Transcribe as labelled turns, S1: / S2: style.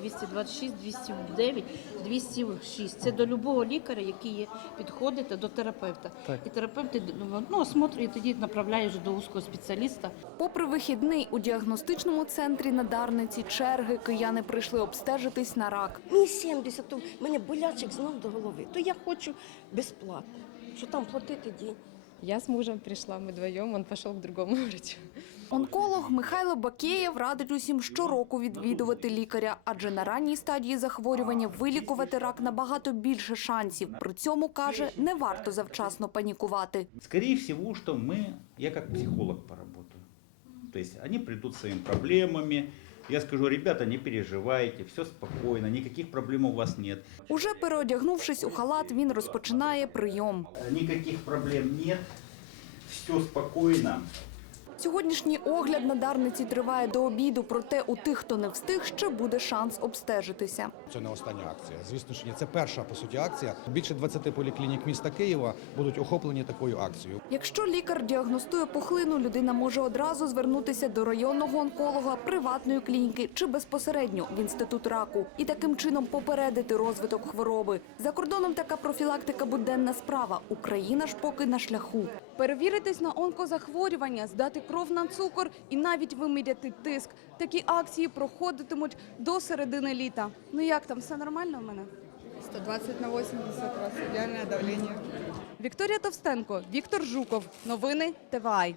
S1: 226, 209, 206. Це до любого лікаря, який є, підходите до терапевта.
S2: Так.
S1: І терапевт ну, осмотрює, і тоді направляє вже до узкого спеціаліста.
S3: Попри вихідний у діагностичному центрі на Дарниці черги кияни прийшли обстежитись на рак.
S4: Мені 70, то в мене болячок знов до голови. То я хочу безплатно. Що там платити день?
S5: Я с мужем пришла, мы вдвоем, он пошел к другому врачу.
S3: Онколог Михайло Бакеєв радить усім щороку відвідувати лікаря, адже на ранній стадії захворювання вилікувати рак набагато більше шансів. При цьому каже, не варто завчасно панікувати.
S6: Скорее всего, что мы, я как психолог поработаю. То есть они придут с проблемами, я скажу, ребята, не переживайте, все спокойно, никаких проблем у вас нет.
S3: Уже переодягнувшись у халат, він розпочинає прийом.
S6: Никаких проблем нет, все спокойно.
S3: Сьогоднішній огляд на Дарниці триває до обіду, проте у тих, хто не встиг, ще буде шанс обстежитися.
S7: Це не остання акція. Звісно ж, ні, це перша по суті акція. Більше 20 поліклінік міста Києва будуть охоплені такою акцією.
S3: Якщо лікар діагностує пухлину, людина може одразу звернутися до районного онколога, приватної клініки чи безпосередньо в інститут раку і таким чином попередити розвиток хвороби. За кордоном така профілактика буденна справа. Україна ж поки на шляху. Перевіритись на онкозахворювання, здати кров на цукор і навіть виміряти тиск. Такі акції проходитимуть до середини літа. Ну як там, все нормально в мене?
S8: 120 на 80 раз. Ідеальне давлення.
S3: Вікторія Товстенко, Віктор Жуков. Новини ТВАЙ.